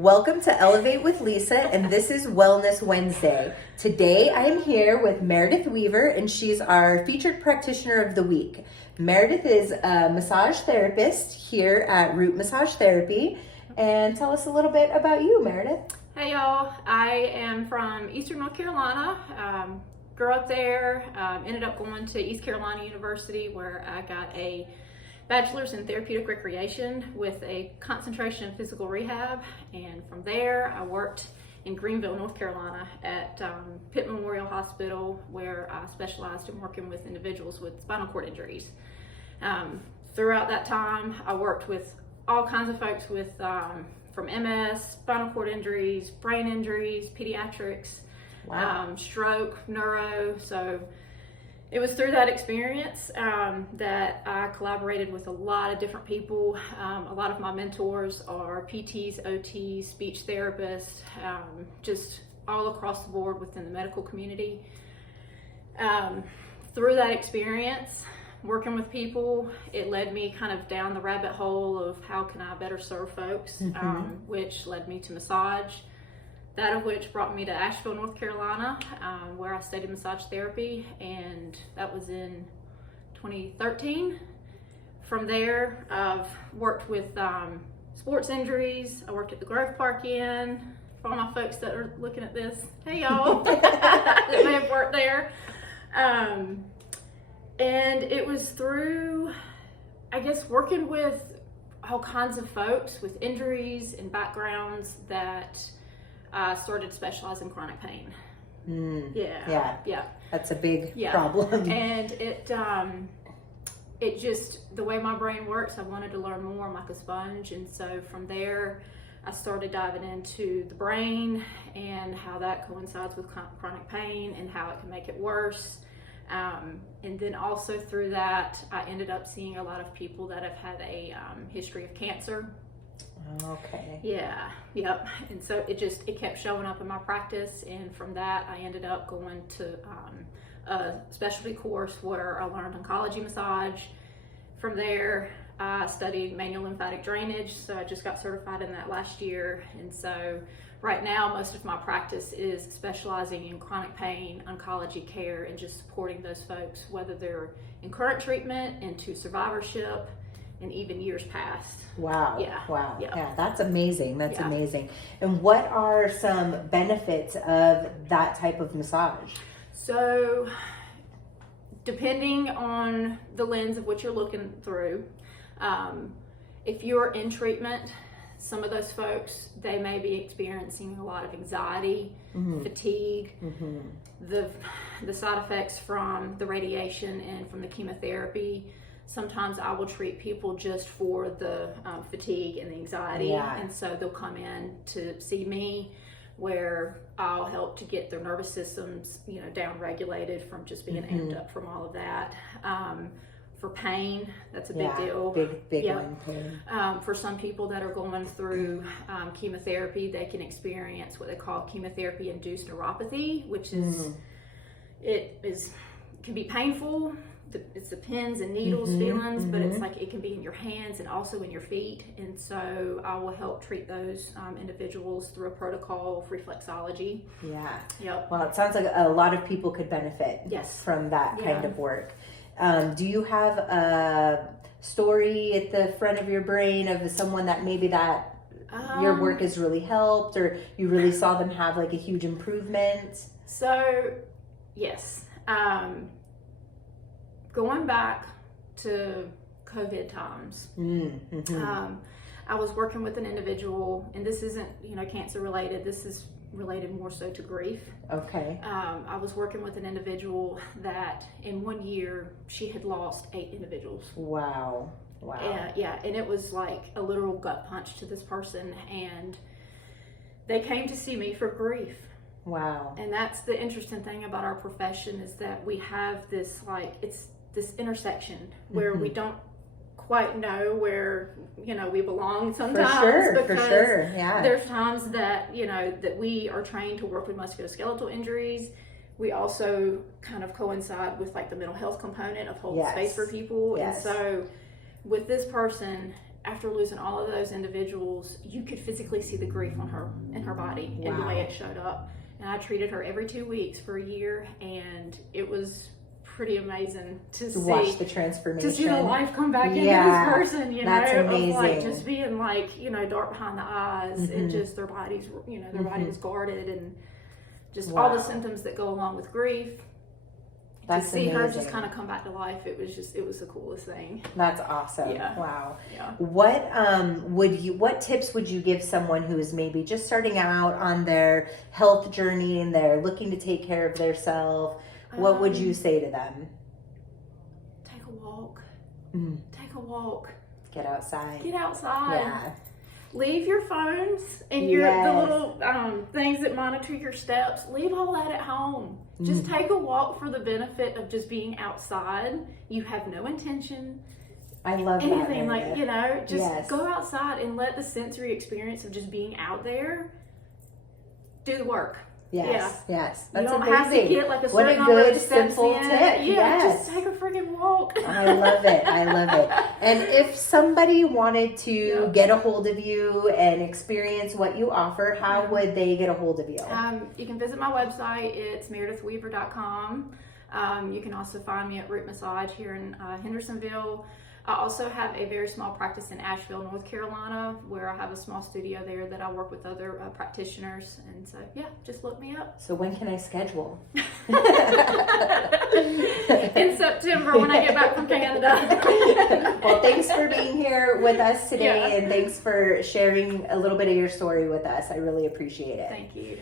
Welcome to Elevate with Lisa, and this is Wellness Wednesday. Today I am here with Meredith Weaver, and she's our featured practitioner of the week. Meredith is a massage therapist here at Root Massage Therapy. And tell us a little bit about you, Meredith. Hey y'all, I am from Eastern North Carolina. Grew up there, ended up going to East Carolina University where I got a bachelor's in therapeutic recreation with a concentration in physical rehab. And from there, I worked in Greenville, North Carolina at Pitt Memorial Hospital, where I specialized in working with individuals with spinal cord injuries. Throughout that time, I worked with all kinds of folks with from MS, spinal cord injuries, brain injuries, pediatrics, Wow. stroke, neuro. So it was through that experience that I collaborated with a lot of different people. A lot of my mentors are PTs, OTs, speech therapists, just all across the board within the medical community. Through that experience, working with people, it led me kind of down the rabbit hole of how can I better serve folks, which led me to massage. That of which brought me to Asheville, North Carolina, where I studied massage therapy, and that was in 2013. From there, I've worked with sports injuries. I worked at the Grove Park Inn. For all my folks that are looking at this, hey y'all, that may have worked there. And it was through, I guess, working with all kinds of folks with injuries and backgrounds that I started specializing in chronic pain. Yeah. That's a big problem. And it just, the way my brain works, I wanted to learn more. I'm like a sponge. And so from there, I started diving into the brain and how that coincides with chronic pain and how it can make it worse. And then also through that, I ended up seeing a lot of people that have had a history of cancer. Okay. Yeah, yep. And so it kept showing up in my practice, and from that I ended up going to a specialty course where I learned oncology massage. From there I studied manual lymphatic drainage, so I just got certified in that last year. And so right now most of my practice is specializing in chronic pain, oncology care, and just supporting those folks, whether they're in current treatment, into survivorship, and even years past. Wow. Yeah. Wow. Yeah. Yeah, that's amazing. That's Yeah. amazing. And what are some benefits of that type of massage? So, depending on the lens of what you're looking through, if you're in treatment, some of those folks, they may be experiencing a lot of anxiety, fatigue, the side effects from the radiation and from the chemotherapy. Sometimes I will treat people just for the fatigue and the anxiety, and so they'll come in to see me, where I'll help to get their nervous systems, down regulated from just being amped up from all of that. For pain, that's a big deal. Big one. Pain. For some people that are going through chemotherapy, they can experience what they call chemotherapy-induced neuropathy, which is can be painful. It's the pins and needles feelings, but it's like it can be in your hands and also in your feet. And so I will help treat those individuals through a protocol of reflexology. Yeah. Yep. Well, it sounds like a lot of people could benefit from that kind Yeah. of work. Do you have a story at the front of your brain of someone that maybe that your work has really helped, or you really saw them have like a huge improvement? So, yes. Going back to COVID times, I was working with an individual, and this isn't, cancer related. This is related more so to grief. Okay. I was working with an individual that in 1 year, she had lost 8 individuals. Wow. And it was like a literal gut punch to this person, and they came to see me for grief. Wow. And that's the interesting thing about our profession, is that we have this, it's this intersection where we don't quite know where, we belong sometimes. For sure. Yeah. There's times that, that we are trained to work with musculoskeletal injuries. We also kind of coincide with like the mental health component of holding space for people. Yes. And so with this person, after losing all of those individuals, you could physically see the grief on her in her body and the way it showed up. And I treated her every 2 weeks for a year, and it was pretty amazing to see, watch the transformation, to see the life come back into this person. You that's know, amazing. of like just being like, you know, dark behind the eyes, and just their bodies, you know, their body was guarded, and just all the symptoms that go along with grief. That's to see amazing. her just kind of come back to life, it was the coolest thing. That's awesome. Yeah. Wow. Yeah. What tips would you give someone who is maybe just starting out on their health journey and they're looking to take care of themselves? What would you say to them? Take a walk. Take a walk. Get outside. Get outside. Yeah. Leave your phones and the little things that monitor your steps. Leave all that at home. Just take a walk for the benefit of just being outside. You have no intention. I love anything that, like, you know, just go Yes. outside and let the sensory experience of just being out there do the work. Yes, yes. You That's don't amazing. have to get like a What a certain number good, of steps simple in. tip. Yeah, Yes. just take a freaking walk. I love it. I love it. And if somebody wanted to get a hold of you and experience what you offer, how would they get a hold of you? You can visit my website. It's meredithweaver.com. You can also find me at Root Massage here in Hendersonville. I also have a very small practice in Asheville, North Carolina, where I have a small studio there that I work with other practitioners. And so, yeah, just look me up. So when can I schedule? In September when I get back from Canada. Well, thanks for being here with us today, Yeah. and thanks for sharing a little bit of your story with us. I really appreciate it. Thank you.